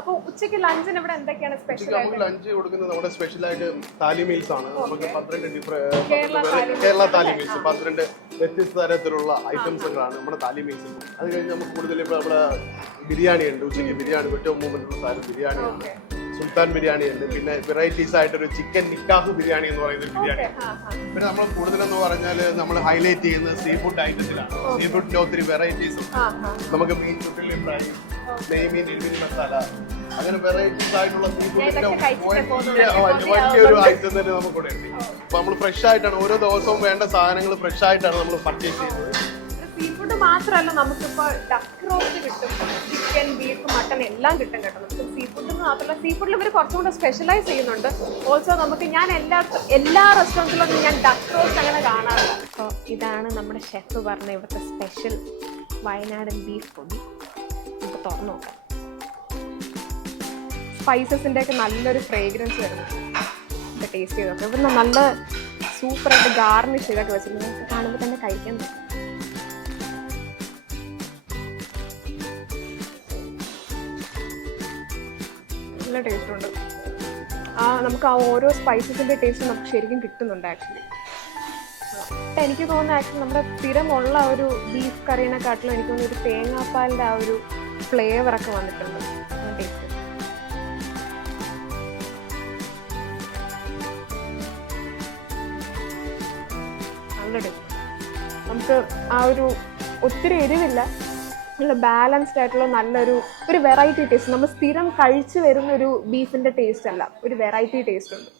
അപ്പോൾ ഉച്ചയ്ക്ക് ലഞ്ചിന് ഇവിടെ എന്തൊക്കെയാണ് സ്പെഷ്യൽ ആയിട്ട്? ലഞ്ച് കൊടുക്കുന്നത് നമ്മുടെ സ്പെഷ്യൽ ആയിട്ട് താലി മീൽസ് ആണ്. നമുക്ക് 12 കേരള താലി മീൽസ് 12 വ്യത്യസ്ത തരത്തിലുള്ള ഐറ്റംസുകളാണ് നമ്മുടെ താലി മീൽസ്. അത് കഴിഞ്ഞ് നമുക്ക് കൂടുതൽ ഇപ്പോൾ നമ്മുടെ ബിരിയാണി ഉണ്ട്. ഉച്ചയ്ക്ക് ബിരിയാണി ഏറ്റവും മൂവ്മെന്റ് സാധനം ബിരിയാണി ഉണ്ട്. സുൽത്താൻ ബിരിയാണി ഉണ്ട്. പിന്നെ വെറൈറ്റീസ് ആയിട്ടൊരു ചിക്കൻ നിക്കാഹ് ബിരിയാണി എന്ന് പറയുന്ന ബിരിയാണി. പിന്നെ നമ്മൾ കൂടുതലെന്ന് പറഞ്ഞാൽ നമ്മൾ ഹൈലൈറ്റ് ചെയ്യുന്നത് സീ ഫുഡ് ഐറ്റത്തിലാണ്. സീ ഫുഡിന്റെ ഒത്തിരി വെറൈറ്റീസ് നമുക്ക് മീൻ ചുട്ടിലി ഫ്രൈ, നെയ്മീൻ ഇരുമിനി മസാല, അങ്ങനെ വെറൈറ്റീസ് ആയിട്ടുള്ള സീ ഫുഡിന്റെ വലിയൊരു ഐറ്റം തന്നെ നമുക്കിവിടെ ഉണ്ട്. അപ്പൊ നമ്മൾ ഫ്രഷ് ആയിട്ടാണ് ഓരോ ദിവസവും വേണ്ട സാധനങ്ങൾ ഫ്രഷ് ആയിട്ടാണ് നമ്മൾ പർച്ചേസ് ചെയ്യുന്നത്. സീ ഫുഡ് മാത്രമല്ല, നമുക്കിപ്പോൾ ഡക്ക് റോസ്റ്റ് കിട്ടും, ചിക്കൻ, ബീഫ്, മട്ടൺ എല്ലാം കിട്ടും കേട്ടോ. നമുക്ക് സീ ഫുഡ് മാത്രമല്ല, സീ ഫുഡിൽ ഇവർ കുറച്ചും കൂടെ സ്പെഷ്യലൈസ് ചെയ്യുന്നുണ്ട്. ഓൾസോ നമുക്ക് ഞാൻ എല്ലാ റെസ്റ്റോറൻറ്റിലൊന്നും ഞാൻ ഡക്ക് റോസ്റ്റ് അങ്ങനെ കാണാറില്ല. അപ്പോൾ ഇതാണ് നമ്മുടെ ഷെഫ് പറഞ്ഞ ഇവിടുത്തെ സ്പെഷ്യൽ വയനാടൻ ബീഫ് പൊടി. നമുക്ക് തുറന്നു നോക്കാം. സ്പൈസസിൻ്റെ ഒക്കെ നല്ലൊരു ഫ്രേഗ്രൻസ് വരുന്നുണ്ട്. ഇത് ടേസ്റ്റ് ചെയ്ത് നോക്കാം. ഇവിടുന്ന് നല്ല സൂപ്പറായിട്ട് ഗാർണിഷ് ചെയ്തൊക്കെ വെച്ചിട്ടുണ്ട്. നമുക്ക് കാണുമ്പോൾ തന്നെ കഴിക്കാൻ പറ്റും. നല്ല ടേസ്റ്റ് ഉണ്ട്. നമുക്ക് ആ ഓരോ സ്പൈസസിൻ്റെ ടേസ്റ്റ് നമുക്ക് ശരിക്കും കിട്ടുന്നുണ്ട് ആക്ച്വലി. എനിക്ക് തോന്നുന്നു ആക്ച്വലി നമ്മുടെ സ്ഥിരമുള്ള ഒരു ബീഫ് കറീനെക്കാട്ടിലും എനിക്ക് തോന്നുന്നു ഒരു തേങ്ങാപ്പാലിൻ്റെ ആ ഒരു ഫ്ലേവറൊക്കെ വന്നിട്ടുണ്ട്. ടേസ്റ്റ് നല്ല ടേസ്റ്റ്. നമുക്ക് ആ ഒരു ഒത്തിരി എരിവില്ല, നല്ല ബാലൻസ്ഡ് ആയിട്ടുള്ള നല്ലൊരു വെറൈറ്റി ടേസ്റ്റ്. നമ്മൾ സ്ഥിരം കഴിച്ചു വരുന്ന ഒരു ബീഫിൻ്റെ ടേസ്റ്റ് അല്ല, ഒരു വെറൈറ്റി ടേസ്റ്റ് ഉണ്ട്.